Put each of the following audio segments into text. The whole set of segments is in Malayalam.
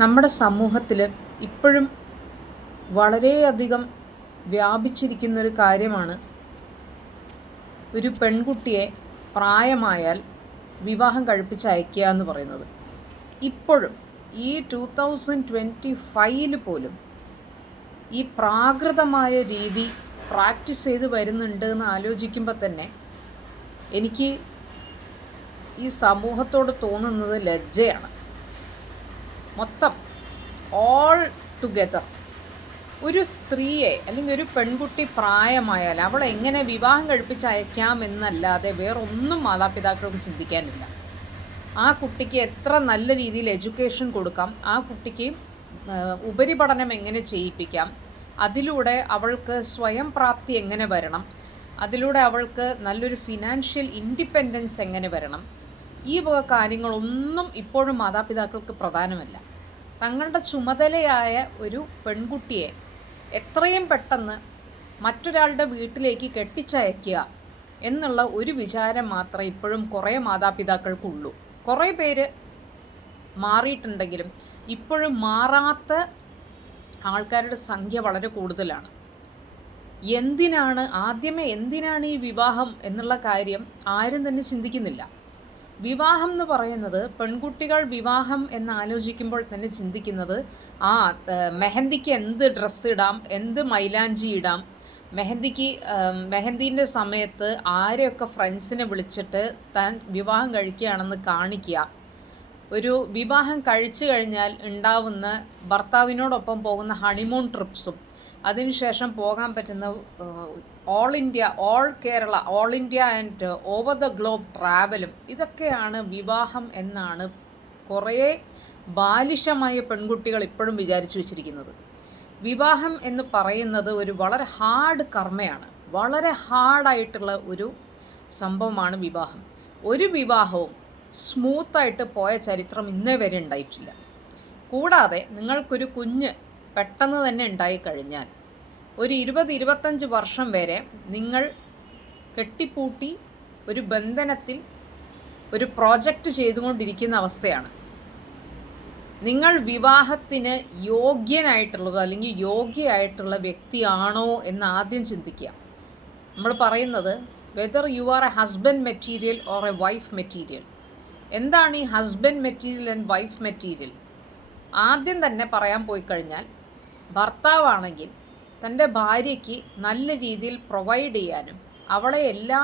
നമ്മുടെ സമൂഹത്തിൽ ഇപ്പോഴും വളരെയധികം വ്യാപിച്ചിരിക്കുന്നൊരു കാര്യമാണ് ഒരു പെൺകുട്ടിയെ പ്രായമായാൽ വിവാഹം കഴിപ്പിച്ച് അയക്കുക എന്ന് പറയുന്നത്. ഇപ്പോഴും ഈ 2025 പോലും ഈ പ്രാകൃതമായ രീതി പ്രാക്ടീസ് ചെയ്ത് വരുന്നുണ്ട് എന്ന് ആലോചിക്കുമ്പോൾ തന്നെ എനിക്ക് ഈ സമൂഹത്തോട് തോന്നുന്നത് ലജ്ജയാണ്. മൊത്തം ഓൾ ടുഗെദർ ഒരു സ്ത്രീയെ അല്ലെങ്കിൽ ഒരു പെൺകുട്ടി പ്രായമായാൽ അവളെ എങ്ങനെ വിവാഹം കഴിപ്പിച്ച് അയക്കാം എന്നല്ലാതെ വേറൊന്നും മാതാപിതാക്കൾക്ക് ചിന്തിക്കാനില്ല. ആ കുട്ടിക്ക് എത്ര നല്ല രീതിയിൽ എഡ്യൂക്കേഷൻ കൊടുക്കാം, ആ കുട്ടിക്ക് ഉപരിപഠനം എങ്ങനെ ചെയ്യിപ്പിക്കാം, അതിലൂടെ അവൾക്ക് സ്വയം പ്രാപ്തി എങ്ങനെ വരണം, അതിലൂടെ അവൾക്ക് നല്ലൊരു ഫിനാൻഷ്യൽ ഇൻഡിപെൻഡൻസ് എങ്ങനെ വരണം, ഈ വക കാര്യങ്ങളൊന്നും ഇപ്പോഴും മാതാപിതാക്കൾക്ക് പ്രധാനമല്ല. തങ്ങളുടെ ചുമതലയായ ഒരു പെൺകുട്ടിയെ എത്രയും പെട്ടെന്ന് മറ്റൊരാളുടെ വീട്ടിലേക്ക് കെട്ടിച്ചയക്കുക എന്നുള്ള ഒരു വിചാരം മാത്രമേ ഇപ്പോഴും കുറേ മാതാപിതാക്കൾക്കുള്ളൂ. കുറേ പേര് മാറിയിട്ടുണ്ടെങ്കിലും ഇപ്പോഴും മാറാത്ത ആൾക്കാരുടെ സംഖ്യ വളരെ കൂടുതലാണ്. എന്തിനാണ് ഈ വിവാഹം എന്നുള്ള കാര്യം ആരും തന്നെ ചിന്തിക്കുന്നില്ല. വിവാഹം എന്ന് പറയുന്നത് പെൺകുട്ടികൾ വിവാഹം എന്ന് ആലോചിക്കുമ്പോൾ തന്നെ ചിന്തിക്കുന്നത് മെഹന്തിക്ക് എന്ത് ഡ്രസ്സ് ഇടാം, എന്ത് മൈലാഞ്ചി ഇടാം, മെഹന്തിൻ്റെ സമയത്ത് ആരെയൊക്കെ ഫ്രണ്ട്സിനെ വിളിച്ചിട്ട് താൻ വിവാഹം കഴിക്കുകയാണെന്ന് കാണിക്കുക, ഒരു വിവാഹം കഴിച്ചു കഴിഞ്ഞാൽ ഉണ്ടാവുന്ന ഭർത്താവിനോടൊപ്പം പോകുന്ന ഹണിമൂൺ ട്രിപ്സും അതിനുശേഷം പോകാൻ പറ്റുന്ന all Kerala all India and over the globe ട്രാവലും, ഇതൊക്കെയാണ് വിവാഹം എന്നാണ് കുറേ ബാലിശമായ പെൺകുട്ടികൾ ഇപ്പോഴും വിചാരിച്ചു വച്ചിരിക്കുന്നത്. വിവാഹം എന്ന് പറയുന്നത് ഒരു വളരെ ഹാർഡ് കർമ്മയാണ്, വളരെ ഹാർഡായിട്ടുള്ള ഒരു സംഭവമാണ് വിവാഹം. ഒരു വിവാഹവും സ്മൂത്തായിട്ട് പോയ ചരിത്രം ഇന്നേ വരെ ഉണ്ടായിട്ടില്ല. കൂടാതെ നിങ്ങൾക്കൊരു കുഞ്ഞ് പെട്ടെന്ന് തന്നെ ഉണ്ടായിക്കഴിഞ്ഞാൽ ഒരു 20-25 വർഷം വരെ നിങ്ങൾ കെട്ടിപ്പൂട്ടി ഒരു ബന്ധനത്തിൽ ഒരു പ്രോജക്റ്റ് ചെയ്തുകൊണ്ടിരിക്കുന്ന അവസ്ഥയാണ്. നിങ്ങൾ വിവാഹത്തിന് യോഗ്യനായിട്ടുള്ളതോ അല്ലെങ്കിൽ യോഗ്യയായിട്ടുള്ള വ്യക്തിയാണോ എന്ന് ആദ്യം ചിന്തിക്കുക. നമ്മൾ പറയുന്നത് whether you are A husband material or A wife material. എന്താണ് ഈ husband material and wife material? ആദ്യം തന്നെ പറയാൻ പോയി കഴിഞ്ഞാൽ, ഭർത്താവാണെങ്കിൽ തൻ്റെ ഭാര്യയ്ക്ക് നല്ല രീതിയിൽ പ്രൊവൈഡ് ചെയ്യാനും അവളെ എല്ലാ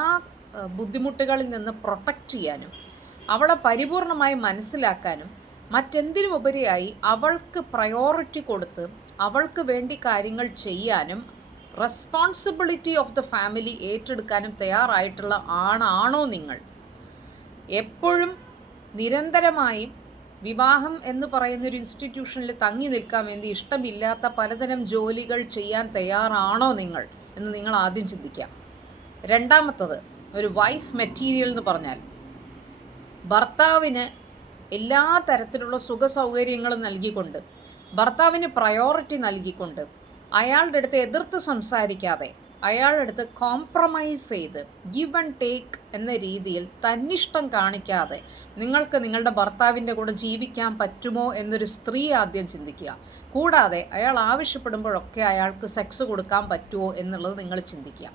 ബുദ്ധിമുട്ടുകളിൽ നിന്ന് പ്രൊട്ടക്റ്റ് ചെയ്യാനും അവളെ പരിപൂർണമായി മനസ്സിലാക്കാനും മറ്റെന്തിനുമുപരിയായി അവൾക്ക് പ്രയോറിറ്റി കൊടുത്ത് അവൾക്ക് വേണ്ടി കാര്യങ്ങൾ ചെയ്യാനും റെസ്പോൺസിബിലിറ്റി ഓഫ് ദ ഫാമിലി ഏറ്റെടുക്കാനും തയ്യാറായിട്ടുള്ള ആണാണോ നിങ്ങൾ? എപ്പോഴും നിരന്തരമായും വിവാഹം എന്ന് പറയുന്നൊരു ഇൻസ്റ്റിറ്റ്യൂഷനിൽ തങ്ങി നിൽക്കാൻ വേണ്ടി ഇഷ്ടമില്ലാത്ത പലതരം ജോലികൾ ചെയ്യാൻ തയ്യാറാണോ നിങ്ങൾ എന്ന് നിങ്ങൾ ആദ്യം ചിന്തിക്കാം. രണ്ടാമത്തത്, ഒരു വൈഫ് മെറ്റീരിയൽ എന്ന് പറഞ്ഞാൽ ഭർത്താവിന് എല്ലാ തരത്തിലുള്ള സുഖ സൗകര്യങ്ങളും നൽകിക്കൊണ്ട്, ഭർത്താവിന് പ്രയോറിറ്റി നൽകിക്കൊണ്ട്, അയാളുടെ അടുത്ത് എതിർത്ത് സംസാരിക്കാതെ, അയാളുടെ അടുത്ത് കോംപ്രമൈസ് ചെയ്ത് ഗിവ് ആൻഡ് ടേക്ക് എന്ന രീതിയിൽ തന്നിഷ്ടം കാണിക്കാതെ നിങ്ങൾക്ക് നിങ്ങളുടെ ഭർത്താവിൻ്റെ കൂടെ ജീവിക്കാൻ പറ്റുമോ എന്നൊരു സ്ത്രീ ആദ്യം ചിന്തിക്കുക. കൂടാതെ അയാൾ ആവശ്യപ്പെടുമ്പോഴൊക്കെ അയാൾക്ക് സെക്സ് കൊടുക്കാൻ പറ്റുമോ എന്നുള്ളത് നിങ്ങൾ ചിന്തിക്കുക.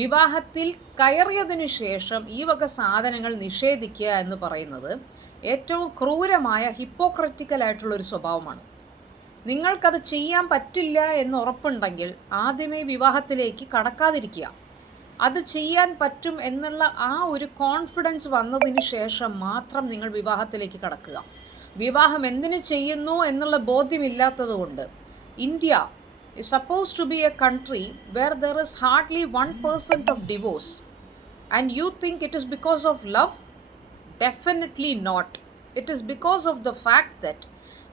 വിവാഹത്തിൽ കയറിയതിനു ശേഷം ഈ വക സാധനങ്ങൾ നിഷേധിക്കുക എന്ന് പറയുന്നത് ഏറ്റവും ക്രൂരമായ ഹിപ്പോക്രറ്റിക്കലായിട്ടുള്ളൊരു സ്വഭാവമാണ്. നിങ്ങൾക്കത് ചെയ്യാൻ പറ്റില്ല എന്ന് ഉറപ്പുണ്ടെങ്കിൽ ആദ്യമേ വിവാഹത്തിലേക്ക് കടക്കാതിരിക്കുക. അത് ചെയ്യാൻ പറ്റും എന്നുള്ള ആ ഒരു കോൺഫിഡൻസ് വന്നതിന് ശേഷം മാത്രം നിങ്ങൾ വിവാഹത്തിലേക്ക് കടക്കുക. വിവാഹം എന്തിനു ചെയ്യുന്നു എന്നുള്ള ബോധ്യമില്ലാത്തതുകൊണ്ട് India is supposed to be a country where there is hardly 1% of divorce, and you think it is because of love? Definitely not. It is because of the fact that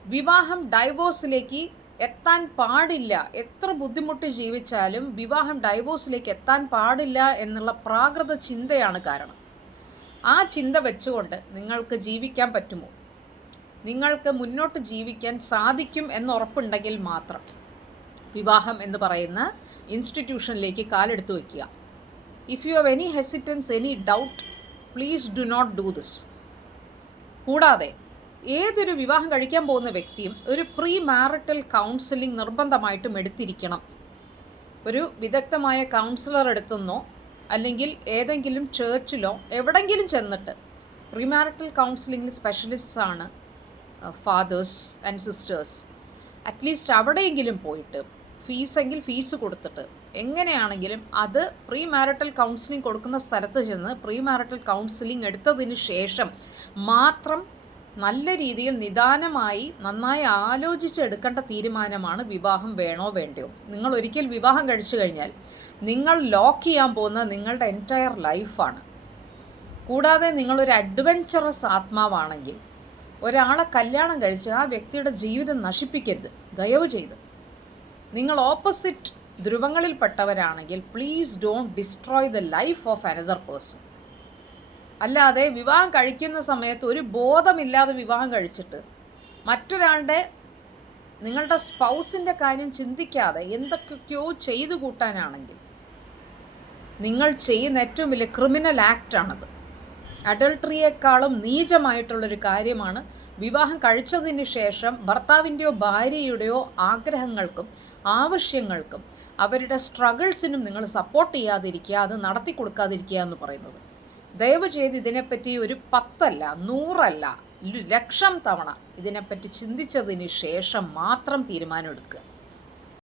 വിവാഹം ഡൈവോഴ്സിലേക്ക് എത്താൻ പാടില്ല, എത്ര ബുദ്ധിമുട്ട് ജീവിച്ചാലും വിവാഹം ഡൈവോഴ്സിലേക്ക് എത്താൻ പാടില്ല എന്നുള്ള പ്രാകൃത ചിന്തയാണ് കാരണം. ആ ചിന്ത വെച്ചുകൊണ്ട് നിങ്ങൾക്ക് ജീവിക്കാൻ പറ്റുമോ, നിങ്ങൾക്ക് മുന്നോട്ട് ജീവിക്കാൻ സാധിക്കും എന്നുറപ്പുണ്ടെങ്കിൽ മാത്രം വിവാഹം എന്ന് പറയുന്ന ഇൻസ്റ്റിറ്റ്യൂഷനിലേക്ക് കാലെടുത്ത് വയ്ക്കുക. If you have any hesitance, any doubt, please do not do this. കൂടാതെ ഏതൊരു വിവാഹം കഴിക്കാൻ പോകുന്ന വ്യക്തിയും ഒരു പ്രീ മാരിറ്റൽ കൗൺസിലിംഗ് നിർബന്ധമായിട്ടും എടുത്തിരിക്കണം. ഒരു വിദഗ്ധമായ കൗൺസിലർ എടുത്തുന്നോ അല്ലെങ്കിൽ ഏതെങ്കിലും ചേർച്ചിലോ എവിടെങ്കിലും ചെന്നിട്ട്, പ്രീ മാരിറ്റൽ കൗൺസിലിംഗിൽ സ്പെഷ്യലിസ്റ്റ്സ് ആണ് ഫാദേഴ്സ് ആൻഡ് സിസ്റ്റേഴ്സ്, അറ്റ്ലീസ്റ്റ് അവിടെയെങ്കിലും പോയിട്ട് ഫീസെങ്കിൽ ഫീസ് കൊടുത്തിട്ട് എങ്ങനെയാണെങ്കിലും അത് പ്രീ മാരിറ്റൽ കൗൺസിലിംഗ് കൊടുക്കുന്ന സ്ഥലത്ത് ചെന്ന് പ്രീ മാരിറ്റൽ കൗൺസിലിംഗ് എടുത്തതിന് ശേഷം മാത്രം നല്ല രീതിയിൽ നിദാനമായി നന്നായി ആലോചിച്ചെടുക്കേണ്ട തീരുമാനമാണ് വിവാഹം വേണോ വേണ്ടയോ. നിങ്ങൾ ഒരിക്കൽ വിവാഹം കഴിച്ചു കഴിഞ്ഞാൽ നിങ്ങൾ ലോക്ക് ചെയ്യാൻ പോകുന്ന നിങ്ങളുടെ എൻറ്റയർ ലൈഫാണ്. കൂടാതെ നിങ്ങളൊരു അഡ്വെഞ്ചറസ് ആത്മാവാണെങ്കിൽ ഒരാളെ കല്യാണം കഴിച്ച് ആ വ്യക്തിയുടെ ജീവിതം നശിപ്പിക്കരുത്, ദയവ് ചെയ്ത്. നിങ്ങൾ ഓപ്പോസിറ്റ് ധ്രുവങ്ങളിൽപ്പെട്ടവരാണെങ്കിൽ please don't destroy the life of another person. അല്ലാതെ വിവാഹം കഴിക്കുന്ന സമയത്ത് ഒരു ബോധമില്ലാതെ വിവാഹം കഴിച്ചിട്ട് മറ്റൊരാളുടെ, നിങ്ങളുടെ സ്പൗസിൻ്റെ കാര്യം ചിന്തിക്കാതെ എന്തൊക്കെയോ ചെയ്തു കൂട്ടാനാണെങ്കിൽ നിങ്ങൾ ചെയ്യുന്ന ഏറ്റവും വലിയ ക്രിമിനൽ ആക്റ്റാണത്. അഡൾട്ടറിയേക്കാളും നീചമായിട്ടുള്ളൊരു കാര്യമാണ് വിവാഹം കഴിച്ചതിന് ശേഷം ഭർത്താവിൻ്റെയോ ഭാര്യയുടെയോ ആഗ്രഹങ്ങൾക്കും ആവശ്യങ്ങൾക്കും അവരുടെ സ്ട്രഗിൾസിനും നിങ്ങൾ സപ്പോർട്ട് ചെയ്യാതിരിക്കുക, അത് നടത്തി കൊടുക്കാതിരിക്കുക എന്ന് പറയുന്നത്. ദയവ് ചെയ്ത് ഇതിനെപ്പറ്റി ഒരു 10 അല്ല 100 അല്ല 1,00,000 തവണ ഇതിനെപ്പറ്റി ചിന്തിച്ചതിന് ശേഷം മാത്രം തീരുമാനം എടുക്കുക.